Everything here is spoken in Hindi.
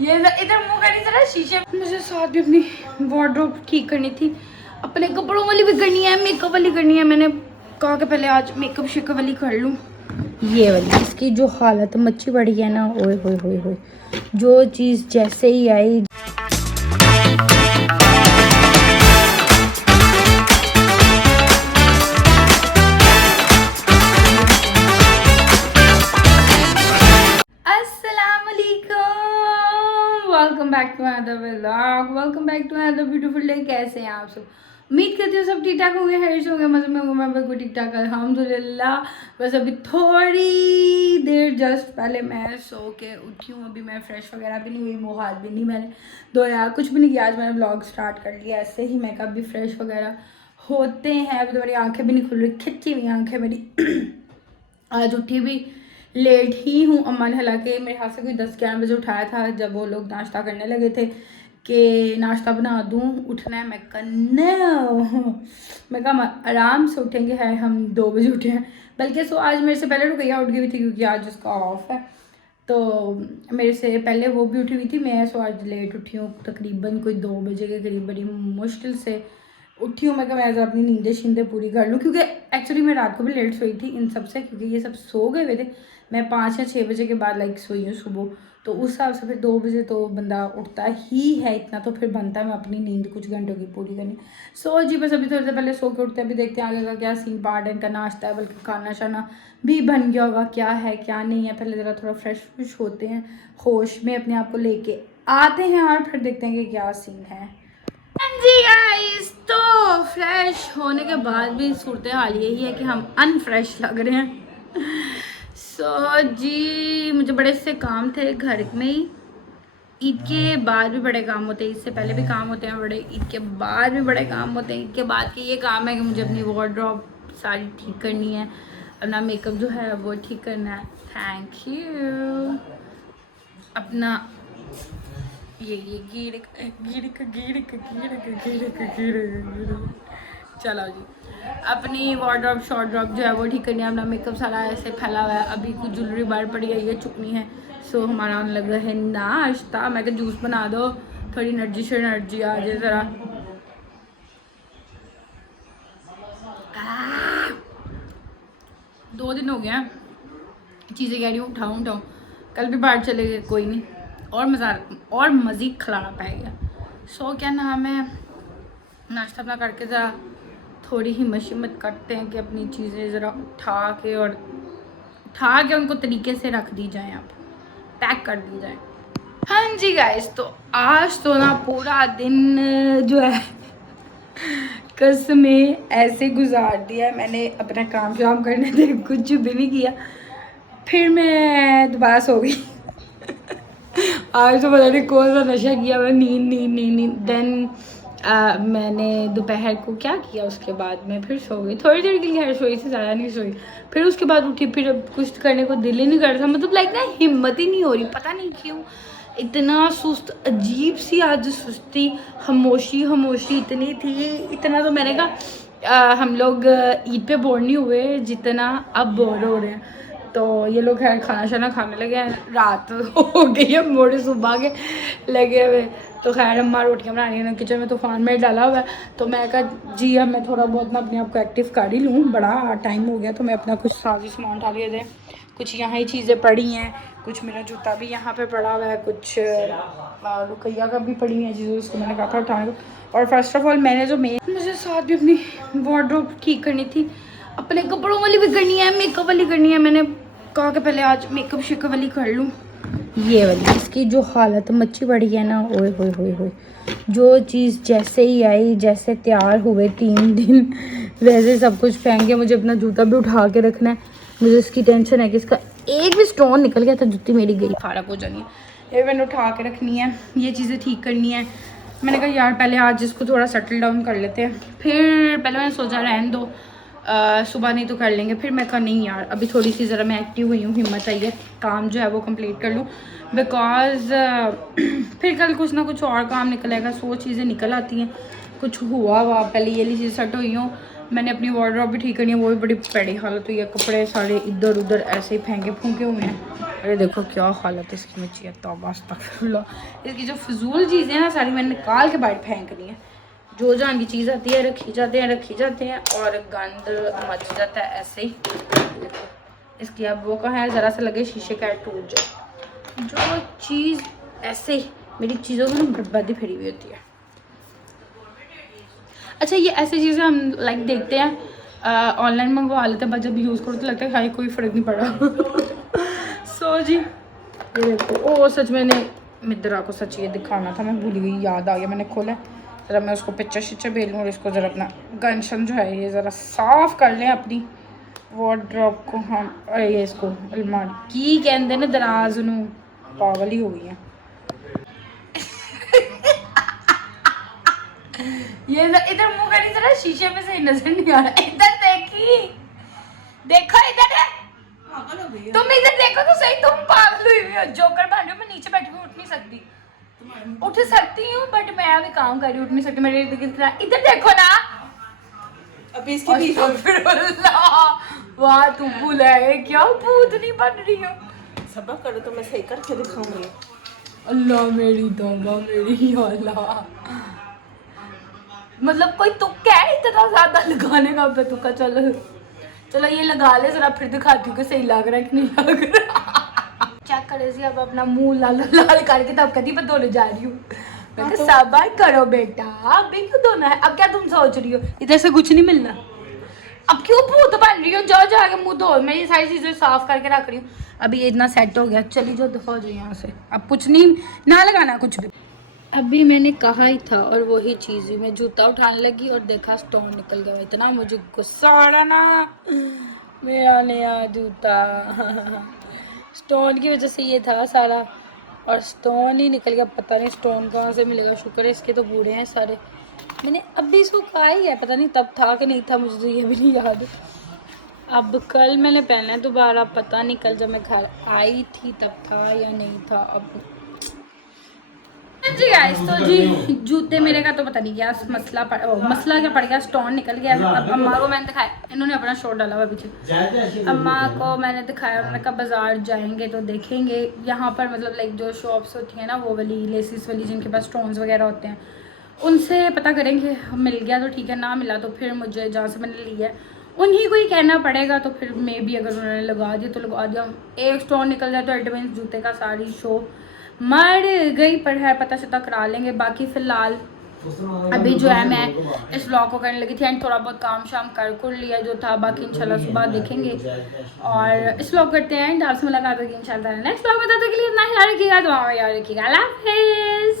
ये इधर मुंह करनी जरा शीशे। मुझे साथ भी अपनी वार्डरोब ठीक करनी थी, अपने कपड़ों वाली भी करनी है, मेकअप वाली करनी है। मैंने कहा कि पहले आज मेकअप शेकअप वाली कर लूँ। ये वाली इसकी जो हालत मच्छी पड़ी है ना, ओए होए होए होए, जो चीज़ जैसे ही आई। Welcome back to another vlog, welcome back to another beautiful day. कैसे हैं आप सब? उम्मीद करती हूँ सब ठीक ठाक होंगे, हैरिश होंगे, मजे में होंगे। मैं बिल्कुल ठीक ठाक अल्हम्दुलिल्लाह। बस अभी थोड़ी देर जस्ट पहले मैं सो के उठी हूँ। अभी मैं फ्रेश वगैरह भी नहीं हुई, मुँह हाथ भी नहीं मैंने धोया, कुछ भी नहीं किया। आज मैंने व्लॉग स्टार्ट कर लिया ऐसे ही। मैं कहा अभी फ्रेश वगैरह होते हैं। अभी तो मेरी आँखें भी नहीं खुल रही, खिंची हुई आँखें मेरी। आज उठी भी लेट ही हूँ। अम्मा ने हालांकि मेरे हाथ से कोई 10-11 बजे उठाया था, जब वो लोग नाश्ता करने लगे थे कि नाश्ता बना दूँ, उठना है। मैं कहा आराम से उठेंगे, है हम 2 बजे उठे हैं। बल्कि सो आज मेरे से पहले रुकैया उठ गई हुई थी, क्योंकि आज उसका ऑफ है, तो मेरे से पहले वो भी उठी हुई थी। मैं सो आज लेट उठी हूँ, तकरीबन कोई 2 बजे के करीब, बड़ी मुश्किल से उठी हूँ। मैं कहा मैं अपनी नींदें शींदें पूरी कर लूँ, क्योंकि एक्चुअली मैं रात को भी लेट सोई थी इन सब से, क्योंकि ये सब सो गए हुए थे। मैं 5 या 6 बजे के बाद लाइक सोई हूँ सुबह, तो उस हिसाब से फिर 2 बजे तो बंदा उठता ही है, इतना तो फिर बनता है मैं अपनी नींद कुछ घंटों की पूरी करनी। सो जी बस अभी थोड़ी देर पहले सो के उठते हैं। अभी देखते हैं आगे का क्या सीन पार्ट है। इनका नाश्ता है, बल्कि खाना शाना भी बन गया होगा, क्या है क्या नहीं है। पहले ज़रा थोड़ा फ्रेश होते हैं, होश में अपने आप को लेके आते हैं, और फिर देखते हैं कि क्या सीन है। जी गाइस, तो फ्रेश होने के बाद भी सूरत हाल यही है कि हम अनफ्रेश लग रहे हैं। सो जी मुझे बड़े से काम थे घर में ही। ईद के बाद भी बड़े काम होते हैं, ईद से पहले भी काम होते हैं बड़े, ईद के बाद भी बड़े काम होते हैं। ईद के बाद के ये काम है कि मुझे अपनी वार्डरोब सारी ठीक करनी है, अपना मेकअप जो है वो ठीक करना है। Thank you. अपना ये गिर चलो जी, अपनी वार्डरोब शॉर्डरोब जो है वो ठीक करनी है। अपना मेकअप सारा ऐसे फैला हुआ है, अभी कुछ ज्वेलरी बाहर पड़ी है, ये चुकनी है। सो हमारा आने लगा है नाश्ता। मैं कहा जूस बना दो, थोड़ी एनर्जी से एनर्जी आ जाए ज़रा। 2 दिन हो गया चीज़ें कह रही हूँ उठाऊँ। कल भी बाहर चले गए, कोई नहीं, और मज़ीद खिलाना पाएगा। सो क्या नाम है, नाश्ता अपना करके ज़रा थोड़ी ही हिम्मत करते हैं कि अपनी चीज़ें ज़रा उठा के उनको तरीके से रख दी जाए, आप पैक कर दी जाए। हाँ जी गाइस, तो आज तो ना पूरा दिन जो है कसमें ऐसे गुजार दिया। मैंने अपना काम शाम करने थे, कुछ भी नहीं किया, फिर मैं दोबारा सो गई। आज तो पता नहीं कौन सा नशा किया मैं, नींद। देन मैंने दोपहर को क्या किया, उसके बाद मैं फिर सो गई थोड़ी देर के लिए, सोई से ज़्यादा नहीं सोई। फिर उसके बाद उठी, फिर अब कुछ करने को दिल ही नहीं कर रहा, मतलब लाइक ना हिम्मत ही नहीं हो रही, पता नहीं क्यों इतना सुस्त, अजीब सी आज सुस्ती, खामोशी इतनी थी। इतना तो मैंने कहा हम लोग ईद पे बोर नहीं हुए जितना अब बोर हो रहे हैं। तो ये लोग खैर खाना शाना खाने लगे हैं, रात हो गई है, मोड़े सुबह के लगे हुए। तो खैर अम्मा रोटियाँ बना रही हैं, किचन में तूफान में डाला हुआ है। तो मैं कहा जी अब मैं थोड़ा बहुत ना अपने आप को एक्टिव कर ही लूँ, बड़ा टाइम हो गया। तो मैं अपना कुछ साजी सामान उठा लिया जाए, कुछ यहाँ ही चीज़ें पड़ी हैं, कुछ मेरा जूता भी यहाँ पे पड़ा हुआ है, कुछ रुकैया का भी पड़ी है चीज़ें, उसको मैंने कहा था उठाने को। और फर्स्ट ऑफ ऑल मैंने जो मुझे साथ भी अपनी वार्डरोब ठीक करनी थी, अपने कपड़ों वाली भी करनी है, मेकअप वाली करनी है। मैंने कहा कि पहले आज मेकअप शेकअप वाली कर लूँ। ये वाली इसकी जो हालत मच्छी पड़ी है ना, ओए होए होए होए, जो चीज़ जैसे ही आई, जैसे तैयार हुए 3 दिन वैसे सब कुछ फेंक के मुझे अपना जूता भी उठा के रखना है। मुझे इसकी टेंशन है कि इसका एक भी स्टोन निकल गया तो जूती मेरी गई फारक हो जानी है। ये मैंने उठा के रखनी है, ये चीज़ें ठीक करनी है। मैंने कहा यार पहले आज इसको थोड़ा सेटल डाउन कर लेते हैं, फिर पहले मैंने सोचा रहने दो, सुबह नहीं तो कर लेंगे। फिर मैं कहा नहीं यार अभी थोड़ी सी ज़रा मैं एक्टिव हुई हूँ, हिम्मत चाहिए, काम जो है वो कंप्लीट कर लूँ, बिकॉज़ फिर कल कुछ ना कुछ और काम निकल आएगा। 100 चीज़ें निकल आती हैं, कुछ हुआ पहले ये चीज़ सेट हुई हूँ। मैंने अपनी वार्डरोब भी ठीक करनी है, वो भी बड़ी बड़ी हालत हुई है, कपड़े सारे इधर उधर ऐसे ही फेंके फूंके हुए हैं। अरे देखो क्या हालत है इसकी मची है, तौबा अस्तगफिरुल्लाह। इसकी जो फिजूल चीज़ें हैं ना सारी मैंने निकाल के बाहर फेंक दी हैं। जो जहाँ की चीज़ आती है रखी जाते हैं और गंद मच जाता है ऐसे ही। देखो इसकी अब वो का है, ज़रा सा लगे शीशे का टूट जाए। जो चीज़ ऐसे ही मेरी चीज़ों में बर्बादी फिरी हुई होती है। अच्छा ये ऐसी चीज़ें हम लाइक देखते हैं ऑनलाइन मंगवा लेते हैं, बट जब यूज़ करो तो लगता है हाई कोई फ़र्क नहीं पड़ा। सो जी ये देखो, ओ सच मैंने मिद्रा को सच ये दिखाना था, मैं भूल गई, याद आ गया, मैंने खोला। ज़रा मैं उसको पिक्चर शिक्चर भेज लूँ और इसको ज़रा अपना गनशन जो है ये ज़रा साफ़ कर लें अपनी वार्डरोब को हम। अरे ये इसको अलमारी की कहते ना दराज नू, पागल ही हो गई है। ये इधर मुंह करी जरा, शीशे में से नजर नहीं आ रहा। इधर देखी, देखो इधर है, तुम इधर देखो तो सही, तुम पागल हुई हो, जोकर बन रही हो। मैं नीचे बैठी हुई उठ नहीं सकती, उठ सकती हूँ बट मैं अभी काम कर रही हूँ, उठ नहीं सकती। मेरे इधर देखो ना, अभी इसके बीच वाह तू बुलाए क्या, भूत नहीं बन रही हो। सबक करो तो मैं सही करके दिखाऊंगी। अल्लाह मेरी तौबा मेरी अल्लाह, मतलब कोई तुक्का है इतना ज्यादा लगाने का पे तुक्का। चलो चलो ये लगा ले जरा, फिर दिखाती हूँ कि सही लग रहा है कि नहीं लग रहा। चेक करे जी, अब अपना मुंह लाल लाल करके तब कभी मैं धोने जा रही हूँ। मैं तो सबर करो बेटा, अभी क्यों धोना है, अब क्या तुम सोच रही हो इधर से कुछ नहीं मिलना, अब क्यों भूत बन रही हो, जाओ जाके मुंह धो। मैं ये सारी चीजें साफ करके रख रही हूँ। अभी ये इतना सेट हो गया, चली जो दफा हो जाए यहाँ से, अब कुछ नहीं ना लगाना कुछ भी। अभी मैंने कहा ही था और वही चीज़ ही, मैं जूता उठाने लगी और देखा स्टोन निकल गया। इतना मुझे गुस्सा आ रहा ना, मेरा नया जूता स्टोन की वजह से ये था सारा, और स्टोन ही निकल गया। पता नहीं स्टोन कहाँ से मिलेगा, शुक्र है इसके तो बूढ़े हैं सारे। मैंने अभी इसको कहा ही है, पता नहीं तब था कि नहीं था, मुझे तो ये भी नहीं याद। अब कल मैंने पहना है दोबारा, पता नहीं कल जब मैं घर आई थी तब था या नहीं था। अब जी गाइस, तो जी जूते मेरे का तो पता नहीं क्या मसला क्या पड़ गया, स्टोन निकल गया। अब अम्मा को मैंने दिखाया, इन्होंने अपना शोर डाला हुआ पीछे। अम्मा को मैंने दिखाया, उन्होंने कहा बाजार जाएंगे तो देखेंगे यहाँ पर, मतलब लाइक जो शॉप्स होती हैं ना वो वाली लेसिस वाली जिनके पास स्टोन्स वगैरह होते हैं, उनसे पता करेंगे। मिल गया तो ठीक है, ना मिला तो फिर मुझे जहाँ से मैंने लिया है उन्हीं को ही कहना पड़ेगा। तो फिर मे भी अगर उन्होंने लगा दिया तो लगा दिया, एक स्टोन निकल जाए तो एडवांस जूते का सारी शो मर गई। पर है पता से करा लेंगे। बाकी फ़िलहाल अभी जो है मैं इस व्लॉग को करने लगी थी एंड थोड़ा बहुत काम शाम कर लिया जो था। बाकी इंशाल्लाह सुबह देखेंगे और इस व्लॉग करते हैं एंड आपसे मुलाकात होगी इंशाल्लाह नेक्स्ट व्लॉग में। तब तक के लिए इतना ख्याल रखिएगा, दुआ में याद रखिएगा। अल्लाह हाफिज़।